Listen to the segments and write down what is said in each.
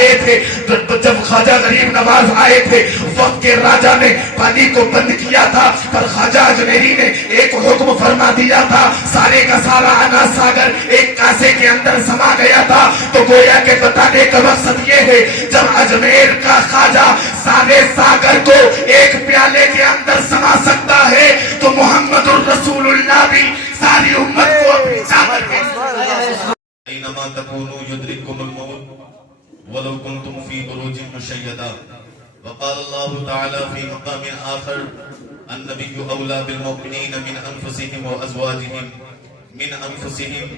آئے تھے، جب خواجہ غریب نواز آئے تھے، وقت کے راجہ نے پانی کو بند کیا تھا، پر خواجہ اجمیری نے ایک حکم فرما دیا تھا، سارے کا سارا انا ساگر ایک کاسے کے اندر سما گیا تھا۔ تو گویا کہ بتانے کا مقصد یہ ہے، جب اجمیر کا خواجہ سارے ساگر کو ایک پیالے کے اندر سما سکتا ہے تو محمد الرسول اللہ بھی ساری امت کو اپنی چادر کے اینما تکونوا یدرککم الموت ولو کنتم فی بروج مشیدہ۔ وقال اللہ تعالی فی مقام آخر النبی اولی بالمؤمنین من انفسهم وازواجهم من انفسهم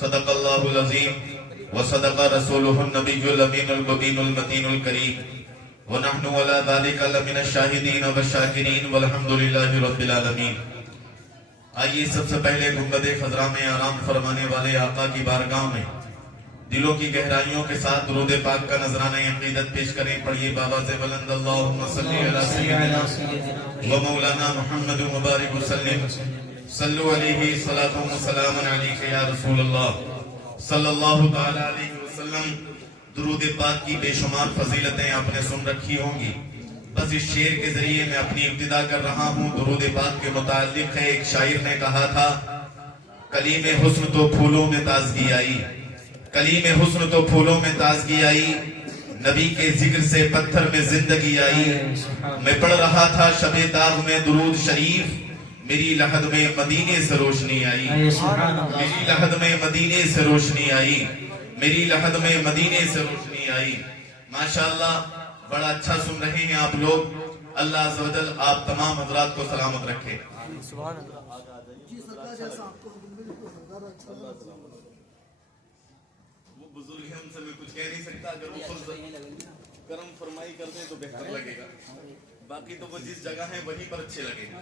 صدق اللہ العظیم وصدق رسولہ النبی الامین المبین المتین الکریم ونحن ولا ذلك لمن الشاہدین والشاکرین والحمد للہ رب العالمین۔ آئیے سب سے پہلے گنبد خضرا میں آرام فرمانے والے آقا کی بارگاہ میں دلوں کی گہرائیوں کے ساتھ درود پاک کا نذرانہ عقیدت پیش کریں۔ پڑھیے بابا سے بلند اللہم صلی علی سیدنا و مولانا محمد مبارک وسلم صلو علیہ صلاۃ و سلام علیک یا رسول اللہ صلی اللہ تعالی علیہ وسلم۔ درود پاک کی بے شمار فضیلتیں آپ نے سن رکھی ہوں گی، بس اس شعر کے ذریعے میں اپنی ابتدا کر رہا ہوں۔ درود پاک کے متعلق ہے، ایک شاعر نے کہا تھا، کلیم حسن تو پھولوں میں تازگی آئی، کلیم حسن تو پھولوں میں تازگی آئی، نبی کے ذکر سے پتھر میں زندگی آئی۔ میں پڑھ رہا تھا شب داغ میں درود شریف، میری لحد میں مدینے سے روشنی آئی، میری لحد میں مدینے سے روشنی آئی، میری لحد میں مدینے سے روشنی آئی۔ ماشاءاللہ بڑا اچھا سن رہے ہیں آپ لوگ، اللہ عز و جل آپ تمام حضرات کو سلامت رکھے۔ وہ بزرگ ہیں، ان سے میں کچھ کہہ نہیں سکتا، اگر وہ خود کرم فرمائی کر دیں تو بہتر لگے گا، باقی تو وہ جس جگہ ہیں وہیں پر اچھے لگے گا۔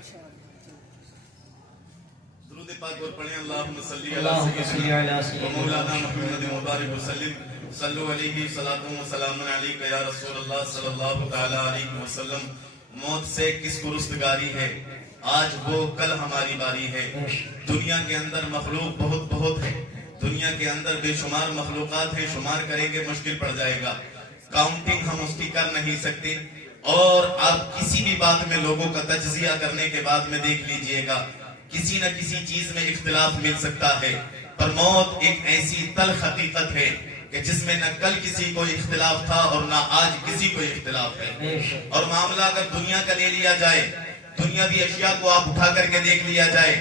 درود پاک اور پڑھیں، اللہم صلی علی سیدنا و مولانا محمد مبارک وسلم صلو علیہ صلاۃ و سلام علیک یا رسول اللہ صلی اللہ تعالی علیہ وسلم۔ موت سے کس کو رستگاری ہے، آج وہ کل ہماری باری ہے۔ دنیا کے اندر مخلوق بہت بہت ہے، دنیا کے اندر بے شمار مخلوقات ہیں، شمار کریں گے مشکل پڑ جائے گا، کاؤنٹنگ ہم اس کی کر نہیں سکتے۔ اور آپ کسی بھی بات میں لوگوں کا تجزیہ کرنے کے بعد میں دیکھ لیجئے گا، کسی نہ کسی چیز میں اختلاف مل سکتا ہے، پر موت ایک ایسی تلخ حقیقت ہے کہ جس میں نہ کل کسی کو اختلاف تھا اور نہ آج کسی کو اختلاف ہے۔ اور معاملہ اگر دنیا کا لے لیا جائے، دنیاوی اشیاء کو آپ اٹھا کر کے دیکھ لیا جائے،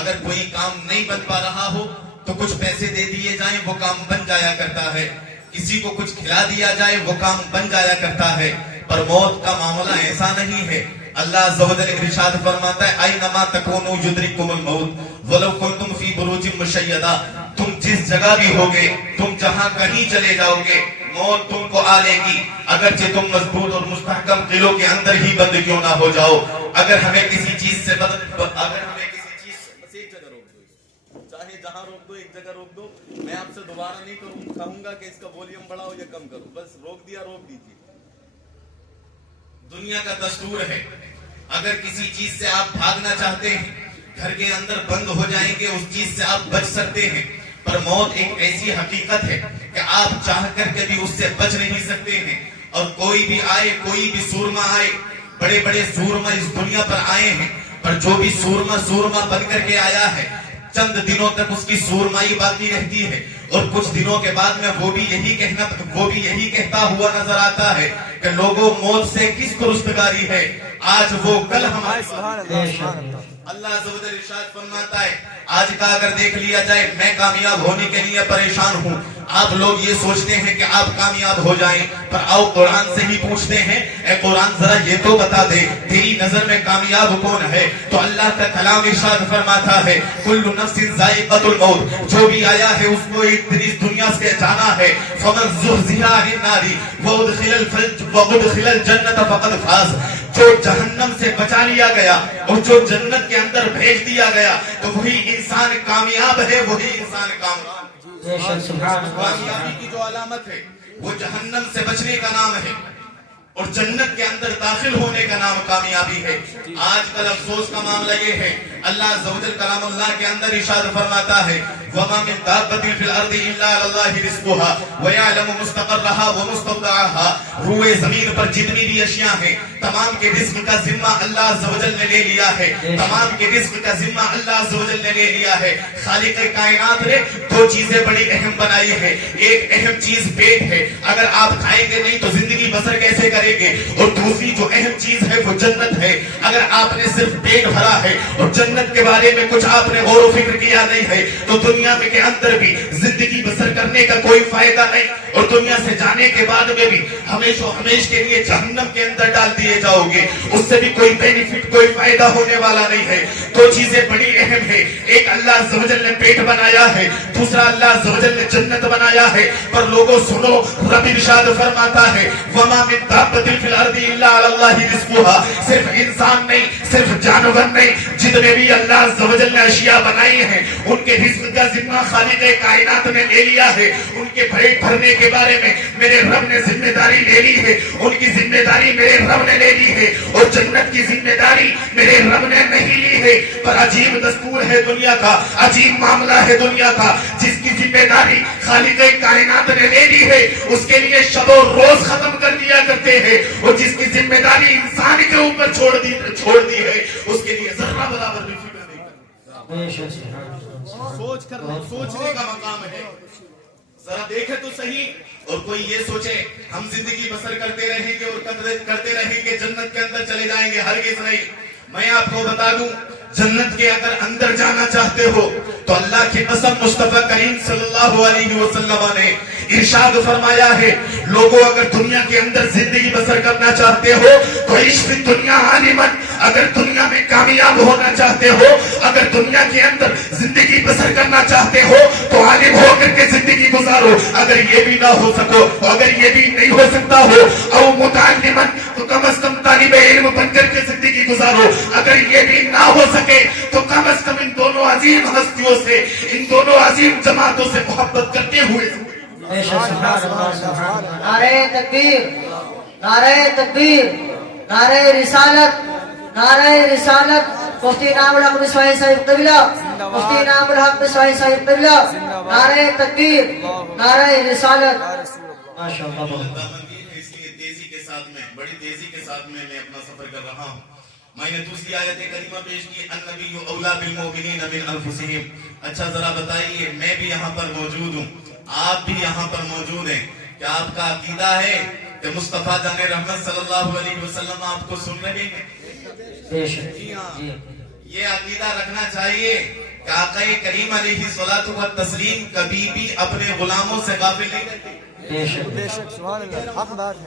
اگر کوئی کام نہیں بن پا رہا ہو تو کچھ پیسے دے دیے جائیں وہ کام بن جایا کرتا ہے، کسی کو کچھ کھلا دیا جائے وہ کام بن جایا کرتا ہے، پر موت کا معاملہ ایسا نہیں ہے۔ اللہ عز و جل ارشاد فرماتا ہے، اینما تکونوا یدرککم الموت ولو کنتم فی بروج مشیدہ۔ تم جس جگہ بھی ہوگے، تم جہاں کہیں چلے جاؤ گے، موت تم کو آ لے گی، اگرچہ تم مضبوط اور مستحکم قلعوں کے اندر ہی بند کیوں نہ ہو جاؤ۔ اگر ہمیں کسی چیز سے ایک جگہ روک دو، چاہے جہاں روک دو، ایک جگہ روک دو، میں آپ سے دوبارہ نہیں کہوں گا کہ اس کا والیوم بڑھاؤ یا کم کرو، بس روک دیا، روک دیجیے۔ دنیا کا دستور ہے، اگر کسی چیز سے آپ بھاگنا چاہتے ہیں، گھر کے اندر بند ہو جائیں گے، اس چیز سے آپ بچ سکتے ہیں، پر موت ایک ایسی حقیقت ہے کہ آپ چاہ کر کے بھی اس سے بچ نہیں سکتے ہیں۔ اور کوئی بھی آئے، کوئی بھی سورما آئے، بڑے بڑے سورما اس دنیا پر آئے ہیں، پر جو بھی سورما بن کر کے آیا ہے، چند دنوں تک اس کی سورمائی باقی رہتی ہے، اور کچھ دنوں کے بعد میں وہ بھی یہی کہتا ہوا نظر آتا ہے کہ لوگوں موت سے کس کو رستگاری ہے، آج وہ کل ہمارے۔ اللہ عز و جل ارشاد فرماتا ہے، آج کا اگر دیکھ لیا جائے میں کامیاب ہونے کے لیے پریشان ہوں، آپ لوگ یہ سوچتے ہیں کہ آپ کامیاب ہو جائیں، پر آؤ قرآن سے ہی پوچھتے ہیں، اے قرآن ذرا یہ تو بتا دے تیری نظر میں کامیاب کون ہے؟ تو اللہ کا کلام ارشاد فرماتا ہے، کل نفس ذائقۃ الموت، جو بھی آیا ہے اس کو اس دنیا سے جانا ہے، فمن زحزح عن النار وادخل الجنۃ فقد فاز، جو جہنم سے بچا لیا گیا اور جو جنت کے اندر بھیج دیا گیا تو وہی انسان کامیاب ہے، وہی انسان کامیاب۔ کامیابی کی جو علامت ہے وہ جہنم سے بچنے کا نام ہے، اور جنت کے اندر داخل ہونے کا نام کامیابی ہے۔ آج کل افسوس کا معاملہ یہ ہے، اللہ عز و جل کلام اللہ کے اندر ارشاد فرماتا ہے، وما من دابة في الارض الا على الله رزقها ويعلم مستقرها ومستودعها. روئے زمین پر جتنی بھی اشیاء ہیں تمام کے رزق کا ذمہ اللہ عز و جل نے لے لیا ہے. تمام کے رزق کا ذمہ اللہ عز و جل نے لے لیا ہے. خالق کائنات نے دو چیزیں بڑی اہم بنائی ہے. ایک اہم چیز پیٹ ہے, اگر آپ کھائیں گے نہیں تو زندگی بسر کیسے کریں گے. اور دوسری جو اہم چیز ہے وہ جنت ہے. اگر آپ نے صرف پیٹ بھرا ہے اور جنت کے بارے میں کچھ آپ نے غور و فکر کیا نہیں ہے تو دنیا میں کے اندر بھی زندگی بسر کرنے کا کوئی فائدہ نہیں, اور دنیا سے جانے کے بعد میں بھی ہمیش کے لیے جہنم کے اندر ڈال دیے جاؤ گے. اس سے بھی کوئی بینیفٹ کوئی فائدہ ہونے والا نہیں ہے. دو چیزیں بڑی اہم ہے, ایک اللہ عز و جل نے پیٹ بنایا ہے, دوسرا اللہ عز و جل نے جنت بنایا ہے. پر لوگوں سنو, رب ارشاد فرماتا ہے وما من دابة في الارض الا على الله رزقها. صرف انسان نہیں, صرف جانور نہیں, جتنے بھی اللہ عز و جل نے اشیاء بنائی ہیں ان کے رزق کا ذمہ خالق کائنات نے لے لیا ہے. ان کے پیٹ بھرنے کے بارے میں میرے رب نے ذمہ داری لے لی ہے, ان کی ذمہ داری میرے رب نے لے لی ہے, اور جنت کی ذمہ داری میرے رب نے نہیں لی ہے. پر عجیب دستور ہے دنیا کا, عجیب معاملہ ہے دنیا کا, جس کی ذمہ داری خالق کائنات نے لے لی ہے اس کے لیے شب و روز ختم کر دیا کرتے ہیں, اور جس کی ذمہ داری انسان کے اوپر چھوڑ دی ہے اس کے لیے ذرہ برابر بھی فکر نہیں کرتے. سوچنے کا مقام ہے. ذرا دیکھے تو صحیح, اور کوئی یہ سوچے ہم زندگی بسر کرتے رہیں گے اور کرتے رہیں گے جنت کے اندر چلے جائیں گے, ہرگز نہیں. میں آپ کو بتا دوں جنت کے اگر اندر جانا چاہتے ہو تو اللہ کی قسم مصطفیٰ کریم صلی اللہ علیہ وسلم نے ارشاد فرمایا ہے لوگوں اگر دنیا کے اندر زندگی بسر کرنا چاہتے ہو تو عیش فی دنیا عالمن, اگر دنیا میں کامیاب ہونا چاہتے ہو, اگر دنیا کے اندر زندگی بسر کرنا چاہتے ہو تو عالم ہو کر کے زندگی گزارو. اگر یہ بھی نہ ہو سکو, اگر یہ بھی نہیں ہو سکتا ہو او متعلمن تو کم از کم طالب علم بن کر کے زندگی گزارو. اگر یہ بھی نہ ہو سکے تو کم از کم ان دونوں عظیم ہستیوں سے, ان دونوں عظیم جماعتوں سے محبت کرتے ہوئے. نعرہ تکبیر, نعرہ تکبیر, نعرہ رسالت, نعرہ رسالت. مفتی انعام الحق بسوائی صاحب قبلہ, مفتی انعام الحق بسوائی صاحب قبلہ. نعرہ تکبیر, نعرہ رسالت. ماشاءاللہ. اس لیے تیزی کے ساتھ میں, بڑی تیزی کے ساتھ میں اپنا سفر کر رہا ہوں. میں نے دوسری آیت کریمہ پیش کی النبی اولا بالمؤمنین من انفسہم. اچھا ذرا بتائیے, میں بھی یہاں پر موجود ہوں, آپ بھی یہاں پر موجود ہیں, کیا آپ کا عقیدہ ہے کہ مصطفیٰ جان رحمت صلی اللہ علیہ وسلم آپ کو سن رہے ہیں؟ یہ عقیدہ رکھنا چاہیے کہ آقا کریم علیہ الصلوۃ والتسلیم کبھی بھی اپنے غلاموں سے غافل نہیں رہتے.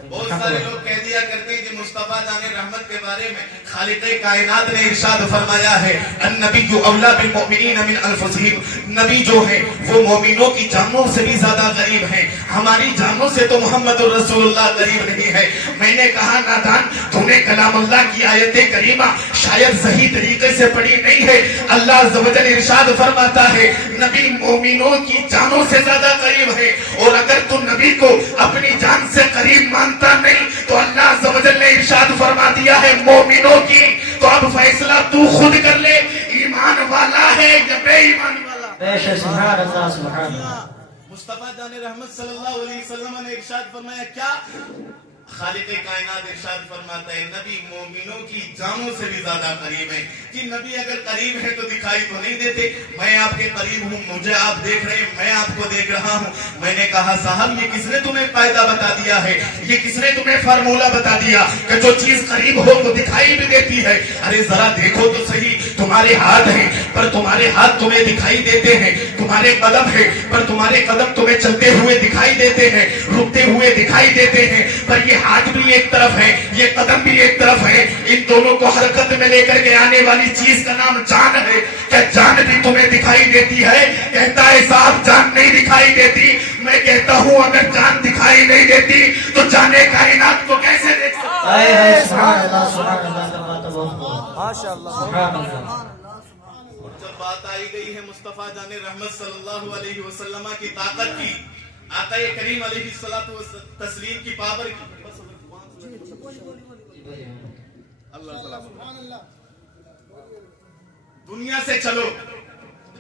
بہت سارے لوگ کہہ دیا کرتے ہیں کہ مصطفیٰ جان رحمت کے بارے میں خالق کائنات نے ارشاد فرمایا ہے النبی اولا بالمؤمنین من انفسہم. نبی جو ہیں وہ مومنوں کی جانوں سے بھی زیادہ قریب ہیں. ہماری جانوں سے تو محمد الرسول اللہ قریب نہیں ہے. میں نے کہا نادان, تو نے کلام اللہ کی آیت کریمہ شاید صحیح طریقے سے پڑھی نہیں ہے. اللہ عز و جل ارشاد فرماتا ہے نبی مومنوں کی جانوں سے زیادہ قریب ہے, اور اگر تو نبی کو اپنی جان سے قریب مانتا نہیں تو اللہ عز و جل نے ارشاد فرما دیا ہے مومنوں کی. تو اب فیصلہ تو خود کر لے, ایمان والا ہے یا بے ایمان والا. سبحان اللہ, سبحان اللہ. مصطفیٰ جان رحمت صلی اللہ علیہ وسلم نے ارشاد فرمایا کیا, خالق کائنات ارشاد فرماتا ہے نبی مومنوں کی جانوں سے بھی زیادہ قریب ہے. کہ نبی اگر قریب ہے تو دکھائی تو نہیں دیتے. میں آپ کے قریب ہوں, مجھے آپ دیکھ رہے ہیں, میں آپ کو دیکھ رہا ہوں. میں نے کہا صاحب یہ کس نے تمہیں قاعدہ بتا دیا ہے, یہ کس نے تمہیں فارمولہ بتا دیا کہ جو چیز قریب ہو تو دکھائی بھی دیتی ہے. ارے ذرا دیکھو تو صحیح, تمہارے ہاتھ ہیں پر تمہارے ہاتھ تمہیں دکھائی دیتے ہیں, تمہارے قدم ہیں پر تمہارے قدم تمہیں چلتے ہوئے دکھائی دیتے ہیں, رکتے ہوئے دکھائی دیتے ہیں. پر یہ ہاتھ بھی ایک طرف ہے, یہ قدم بھی ایک طرف ہے, ان دونوں کو حرکت میں لے کر کے آنے والی چیز کا نام جان ہے. کیا جان بھی تمہیں دکھائی دیتی ہے؟ کہتا ہے صاحب جان نہیں دکھائی دیتی. میں کہتا ہوں اگر جان دکھائی نہیں دیتی تو جانے کائنات کو کیسے دیکھ سکتا ہے؟ سبحان اللہ, سبحان اللہ, ماشاءاللہ. سبحان اللہ. جب بات آئی گئی ہے مصطفیٰ جان رحمت صلی اللہ علیہ وسلم کی طاقت کی, آقا کریم علیہ الصلوۃ والتسلیم کی پاور کی, دنیا سے چلو,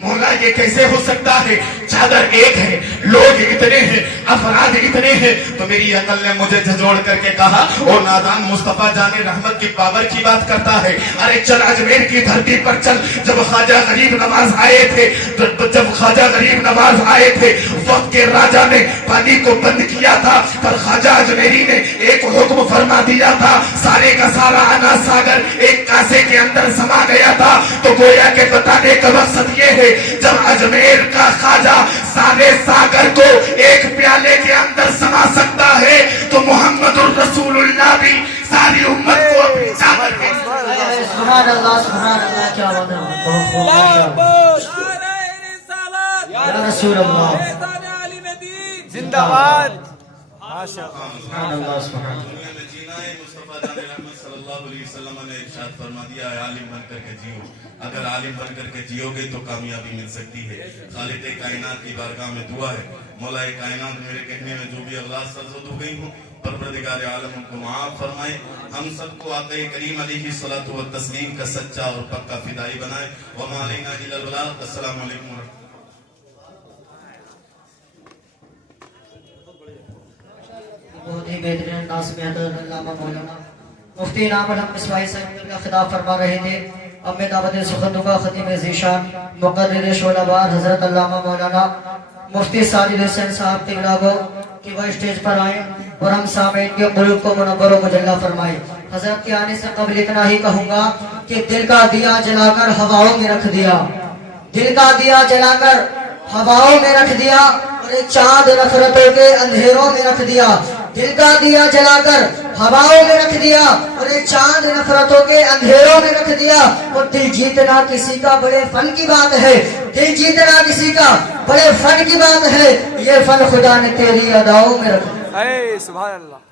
مولا؟ یہ کیسے ہو سکتا ہے؟ چادر ایک ہے، لوگ اتنے ہیں، افراد اتنے ہیں، تو میری عقل نے مجھے جھنجھوڑ کر کے کہا اور نادان مصطفیٰ جان رحمت کی پاور کی بات کرتا ہے، ارے چل اجمیر کی دھرتی پر چل۔ جب خواجہ غریب نواز آئے تھے، وقت کے راجا نے پانی کو بند کیا تھا، پر خواجہ اجمیری نے ایک حکم فرما دیا تھا، سارے کا سارا انا ساگر ایک کاسے کے اندر سما گیا تھا۔ تو گویا کہ بتانے کا مقصد یہ ہے، جب اجمیر کا خواجہ سارے ساگر کو ایک پیالے کے اندر سما سکتا ہے تو محمد الرسول اللہ بھی ساری امت کو اپنی چادر میں سبحان اللہ سبحان اللہ، کیا بات ہے، بہت خوب، یا رسول اللہ زندہ باد۔ سبحان اللہ سبحان اللہ۔ دنیا میں جینا ہے، مصطفیٰ جان رحمت صلی اللہ علیہ وسلم نے ارشاد فرما دیا ہے، عالم بن کر کے جیو، اگر عالم بن کر کے جیو گے تو کامیابی مل سکتی ہے۔ خالق کائنات کی بارگاہ میں دعا ہے، مولا کائنات میرے کہنے میں جو بھی اغلاط سرزد ہو گئی ہوں، پروردگار عالم ان کو معاف فرمائے، ہم سب کو آقا کریم علیہ الصلوۃ والتسلیم کا سچا اور پکا فدائی بنائے۔ وما علینا الا البلاغ۔ السلام علیکم ورحمۃ اللہ۔ بہت ہی بہترین انداز میں حضرت علامہ مولانا مفتی انعام الحق مصباحی صاحب کا خطاب فرما رہے تھے۔ اب میں دعوت سخنگا خطیب ذیشان مقرر شعلہ بار حضرت علامہ مولانا مفتی ساجد حسین صاحب قبلہ کو کہ وہ اسٹیج پر آئیں اور ہم سامعین کے قلوب کو منور و مجلہ فرمائیں۔ حضرت کے آنے سے قبل اتنا ہی کہوں گا کہ دل کا دیا جلا کر ہواؤں میں رکھ دیا، دل کا دیا جلا کر ہواؤں میں رکھ دیا، اور ایک چاند نفرتوں کے اندھیروں میں رکھ دیا۔ دل کا دیا جلا کر ہواؤں میں رکھ دیا، اور ایک چاند نفرتوں کے اندھیروں میں رکھ دیا۔ اور دل جیتنا کسی کا بڑے فن کی بات ہے، دل جیتنا کسی کا بڑے فن کی بات ہے، یہ فن خدا نے تیری اداؤں میں رکھ دیا۔ اے سبحان اللہ۔